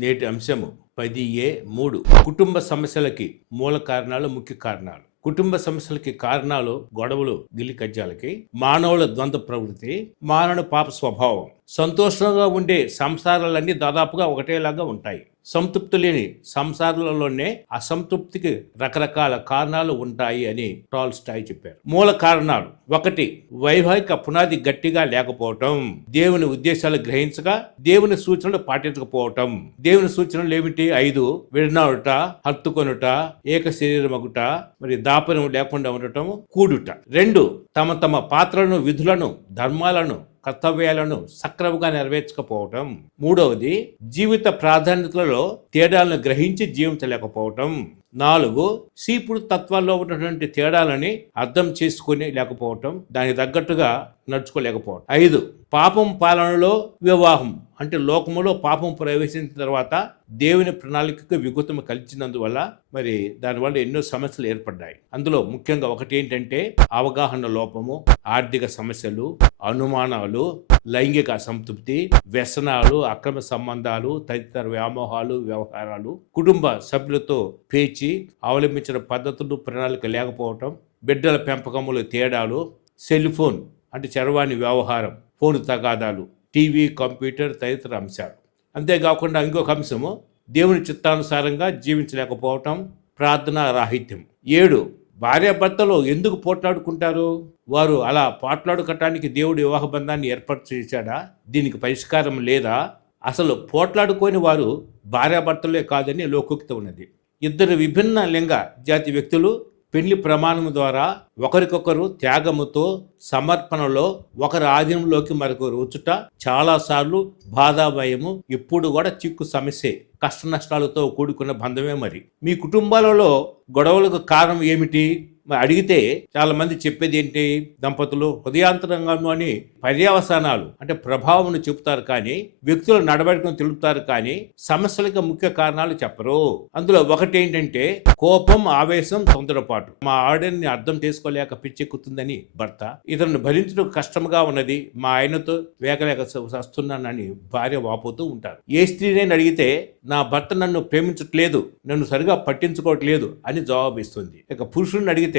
నేటి అంశము 10A3 కుటుంబ సమస్యలకి మూల కారణాలు, ముఖ్య కారణాలు. కుటుంబ సమస్యలకి కారణాలు గొడవలు, గిల్లి కజ్జాలకి, మానవుల ద్వంద్వ ప్రవృత్తి, మానవుని పాప స్వభావం. సంతోషంగా ఉండే సంసారాలన్నీ దాదాపుగా ఒకటేలాగా ఉంటాయి. సంతృప్తి లేని సంసారాలలోనే అసంతృప్తికి రకరకాల కారణాలు ఉంటాయి అని టాల్స్టాయ్ చెప్పారు. మూల కారణాలు: 1. వైవాహిక పునాది గట్టిగా లేకపోవటం, దేవుని ఉద్దేశాలు గ్రహించక దేవుని సూచనలు పాటించకపోవటం. దేవుని సూచనలు ఏమిటి? 5. విడనాడుట, హత్తుకొనుట, ఏక శరీరమగుట, మరి దాపరం లేకుండా ఉండటం, కూడుట. 2. తమ తమ పాత్రలను, విధులను, ధర్మాలను, కర్తవ్యాలను సక్రమంగా నెరవేర్చకపోవటం. 3వది జీవిత ప్రాధాన్యతలలో తేడాలను గ్రహించి జీవించలేకపోవటం. 4. సీపుడు తత్వాల్లో ఉన్నటువంటి తేడాలని అర్థం చేసుకుని లేకపోవటం, దానికి తగ్గట్టుగా నడుచుకోలేకపోవటం. 5. పాపం పాలనలో వివాహం, అంటే లోకములో పాపం ప్రవేశించిన తర్వాత దేవుని ప్రణాళికకు విఘాతం కలిగినందువల్ల మరి దానివల్ల ఎన్నో సమస్యలు ఏర్పడ్డాయి. అందులో ముఖ్యంగా ఒకటి ఏంటంటే అవగాహన లోపము, ఆర్థిక సమస్యలు, అనుమానాలు, లైంగిక అసంతృప్తి, వ్యసనాలు, అక్రమ సంబంధాలు, తదితర వ్యామోహాలు, వ్యవహారాలు, కుటుంబ సభ్యులతో పేచి అవలంబించిన పద్ధతులు, ప్రణాళిక లేకపోవటం, బిడ్డల పెంపకములు తేడాలు, సెల్ ఫోన్ అంటే చరవాణి వ్యవహారం, ఫోన్ తగాదాలు, టీవీ, కంప్యూటర్ తదితర అంశాలు. అంతేకాకుండా ఇంకొక అంశము దేవుని చిత్తానుసారంగా జీవించలేకపోవటం, ప్రార్థనా రాహిత్యం. 7. భార్యాభర్తలు ఎందుకు పోట్లాడుకుంటారు? వారు అలా పోట్లాడుకోవటానికి దేవుడు వివాహ బంధాన్ని ఏర్పాటు చేశాడా? దీనికి పరిష్కారం లేదా? అసలు పోట్లాడుకోని వారు భార్యాభర్తలే కాదని లోకోక్తి ఉన్నది. 2 విభిన్న లింగ జాతి వ్యక్తులు పెళ్లి ప్రమాణం ద్వారా ఒకరికొకరు త్యాగముతో, సమర్పణలో ఒకరి ఆధీనంలోకి మరొకరు వచ్చుట చాలాసార్లు బాధాభయము, ఎప్పుడు కూడా చిక్కు సమస్యే, కష్ట నష్టాలతో కూడుకున్న బంధమే. మరి మీ కుటుంబాలలో గొడవలకు కారణం ఏమిటి అడిగితే చాలా మంది చెప్పేది ఏంటి? దంపతులు హృదయాంతరంగాను అని పర్యవసానాలు అంటే ప్రభావం చెబుతారు, కానీ వ్యక్తుల నడవడికను తెలుపుతారు, కానీ సమస్యలకు ముఖ్య కారణాలు చెప్పరు. అందులో ఒకటి ఏంటంటే కోపం, ఆవేశం, తొందరపాటు. మా ఆవిడని అర్థం చేసుకోలేక పిచ్చెక్కుతుందని భర్త, ఇతరుని భరించడం కష్టంగా ఉన్నది, మా ఆయనతో వేగలేక వస్తున్నానని భార్య వాపోతూ ఉంటారు. ఏ స్త్రీనైనా అడిగితే నా భర్త నన్ను ప్రేమించట్లేదు, నన్ను సరిగా పట్టించుకోవట్లేదు అని జవాబు ఇస్తుంది. ఇక పురుషుడిని అడిగితే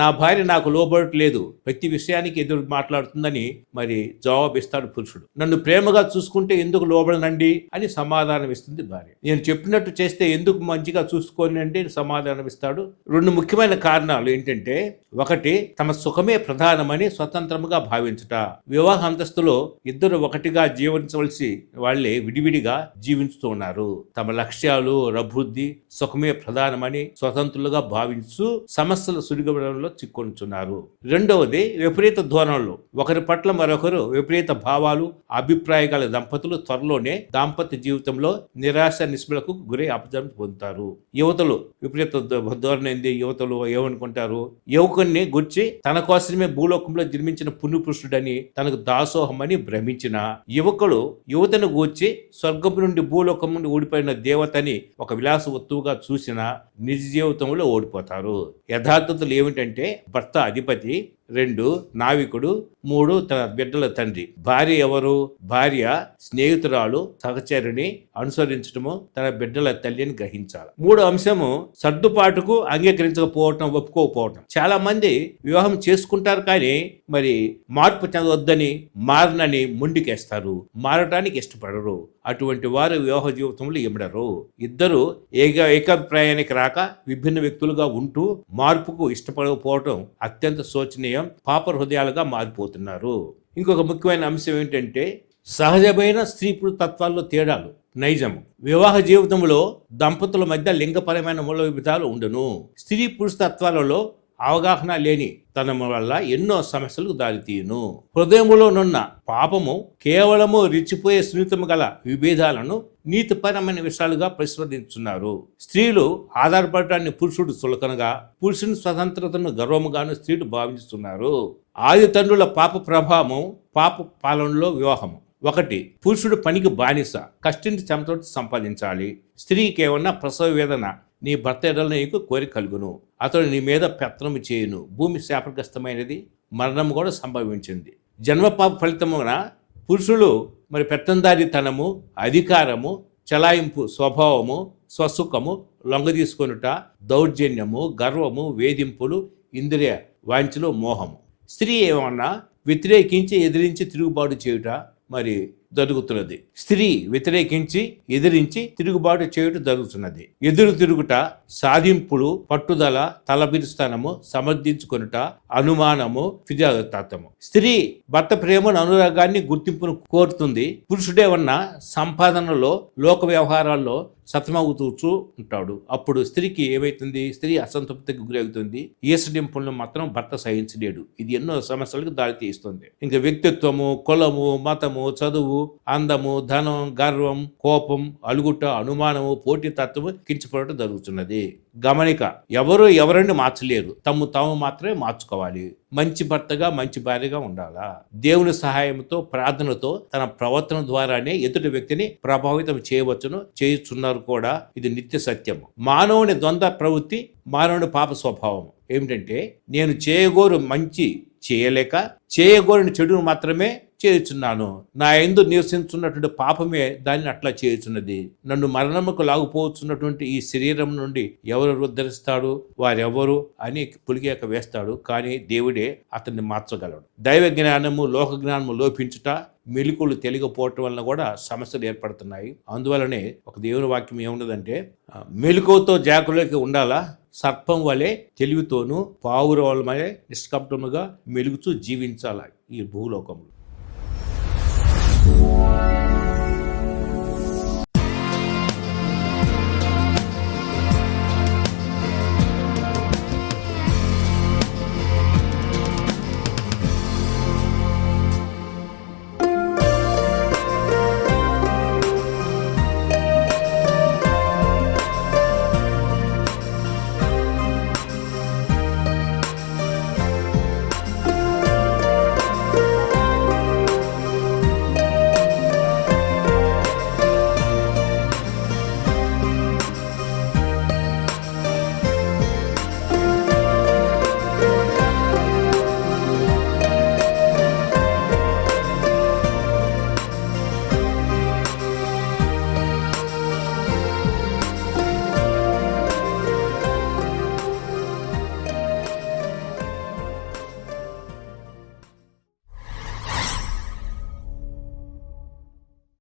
నా భార్య నాకు లోబడట్లేదు, ప్రతి విషయానికి ఎదురు మాట్లాడుతుందని మరి జవాబు ఇస్తాడు పురుషుడు. నన్ను ప్రేమగా చూసుకుంటే ఎందుకు లోబడనండి అని సమాధానం ఇస్తుంది భార్య. నేను చెప్పినట్టు చేస్తే ఎందుకు మంచిగా చూసుకోని అంటే సమాధానం ఇస్తాడు. 2 ముఖ్యమైన కారణాలు ఏంటంటే 1. తమ సుఖమే ప్రధానమని స్వతంత్రముగా భావించుట. వివాహ అంతస్తులో ఇద్దరు ఒకటిగా జీవించవలసి వాళ్ళే విడివిడిగా జీవించుతూ ఉన్నారు. తమ లక్ష్యాలు, అభివృద్ధి, సుఖమే ప్రధానమని స్వతంత్రులుగా భావించు సమస్యల సుడిగడంలో చిక్కొంటున్నారు. 2వది విపరీత ధోరణులు. ఒకరి పట్ల మరొకరు విపరీత భావాలు, అభిప్రాయ గల దంపతులు త్వరలోనే దాంపత్య జీవితంలో నిరాశ నిస్పృహలకు గురై అపజయం పొందుతారు. యువతలు విపరీత ధోరణి ఏంది? యువతలు ఏమనుకుంటారు? యువకుడిని గుర్చి తన కోసమే భూలోకంలో జన్మించిన పుణ్యపురుషుడని, తనకు దాసోహమని భ్రమించిన యువకుడు యువతను గూర్చి స్వర్గం నుండి భూలోకం నుండి ఊడిపోయిన దేవతని ఒక విలాస వస్తువుగా చూసిన నిజ జీవితంలో ఓడిపోతారు. యథార్థతలు ఏమిటంటే భర్త అధిపతి, 2 నావికుడు, 3 తన బిడ్డల తండ్రి. భార్య ఎవరు? భార్య స్నేహితురాలు, సహచరుని అనుసరించడము, తన బిడ్డల తల్లిని గ్రహించాలి. 3వ అంశము సర్దుబాటుకు అంగీకరించకపోవటం, ఒప్పుకోకపోవటం. చాలా మంది వివాహం చేసుకుంటారు, కానీ మరి మార్పు చెందవద్దని, మారనని మొండికేస్తారు, మారటానికి ఇష్టపడరు. అటువంటి వారు వివాహ జీవితంలో ఇమడరు. ఇద్దరు ఏకాభిప్రాయానికి రాక విభిన్న వ్యక్తులుగా ఉంటూ మార్పుకు ఇష్టపడకపోవటం అత్యంత శోచనీయం. పాప హృదయాలుగా మారిపోతున్నారు. ఇంకొక ముఖ్యమైన అంశం ఏంటంటే సహజమైన స్త్రీ పురుష తత్వాల్లో తేడాలు, నైజము. వివాహ జీవితంలో దంపతుల మధ్య లింగపరమైన మూల విభేదాలు ఉండును. స్త్రీ పురుష తత్వాలలో అవగాహన లేని తనం వల్ల ఎన్నో సమస్యలకు దారితీయును. హృదయములోనున్న పాపము కేవలము రెచ్చిపోయే సున్నితము గల విభేదాలను నీతిపరమైన విషయాలుగా ప్రతిస్పందించున్నారు. స్త్రీలు ఆధారపడటాన్ని పురుషుడు చులకనగా, పురుషుని స్వతంత్రతను గర్వముగాను స్త్రీలు భావిస్తున్నారు. ఆది తండ్రుల పాప ప్రభావం పాప పాలనలో వివాహము. 1. పురుషుడు పనికి బానిస, కష్టించి చెమతో సంపాదించాలి. స్త్రీకి ఏమన్నా ప్రసవ వేదన, నీ భర్త ఎడల నీకు కోరిక కలుగును, అతడు నీ మీద పెత్తనము చేయును. భూమి శాపగ్రస్తమైనది, మరణం కూడా సంభవించింది. జన్మపాప ఫలితమున పురుషులు మరి పెత్తందారితనము, అధికారము, చలాయింపు స్వభావము, స్వసుఖము, లొంగదీసుకొనుట, దౌర్జన్యము, గర్వము, వేధింపులు, ఇంద్రియ వాంఛలు, మోహము. స్త్రీ ఏమన్నా వ్యతిరేకించి ఎదిరించి తిరుగుబాటు చేయుట మరి జరుగుతున్నది. స్త్రీ వ్యతిరేకించి ఎదిరించి తిరుగుబాటు చేయుట జరుగుతున్నది. ఎదురు తిరుగుట, సాధింపులు, పట్టుదల, తలబిరుస్తానము, సమర్థించుకొనుట, అనుమానము, ఫిర్యాదుతాత్వము. స్త్రీ భర్త ప్రేమను, అనురాగాన్ని, గుర్తింపును కోరుతుంది. పురుషుడేమన్నా సంపాదనలో, లోక వ్యవహారాల్లో సతమవుతూ ఉంటాడు. అప్పుడు స్త్రీకి ఏమైతుంది? స్త్రీ అసంతృప్తికి గురవుతుంది. ఈసడింపులను మాత్రం భర్త సహించలేడు. ఇది ఎన్నో సమస్యలకు దారితీస్తుంది. ఇంకా వ్యక్తిత్వము, కులము, మతము, చదువు, అందము, ధనం, గర్వం, కోపం, అలుగుట, అనుమానము, పోటీతత్వము కించపడటం జరుగుతున్నది. గమనిక, ఎవరు ఎవరిని మార్చలేరు, తాము మాత్రమే మార్చుకోవాలి. మంచి భర్తగా, మంచి భార్యగా ఉండాలా. దేవుని సహాయంతో, ప్రార్థనతో తన ప్రవర్తన ద్వారానే ఎదుటి వ్యక్తిని ప్రభావితం చేయవచ్చును, చేయుచున్నారు కూడా. ఇది నిత్య సత్యము. మానవుని ద్వంద్వ ప్రవృత్తి, మానవుని పాప స్వభావం ఏమిటంటే, నేను చేయగోరు మంచి చేయలేక చేయగోరిన చెడును మాత్రమే చేయుచున్నాను. నా యందు నివసించున్నటువంటి పాపమే దాన్ని అట్లా చేయుచున్నది. నన్ను మరణముకు లాగుపోతున్నటువంటి ఈ శరీరం నుండి ఎవరు ఉద్ధరిస్తాడు? వారెవరు అని పులికేక వేస్తాడు. కానీ దేవుడే అతన్ని మార్చగలడు. దైవ జ్ఞానము, లోక జ్ఞానము లోపించుట, మెలుకులు తెలియకపోవటం వలన కూడా సమస్యలు ఏర్పడుతున్నాయి. అందువలనే ఒక దేవుని వాక్యం ఏమున్నదంటే, మెలుకువతో జాగ్రత్తగా ఉండాలా, సర్పం వలె తెలివితోనూ పావురవల వలె నిష్కపటముగా మెలుగుతూ జీవించాలి ఈ భూలోకంలో.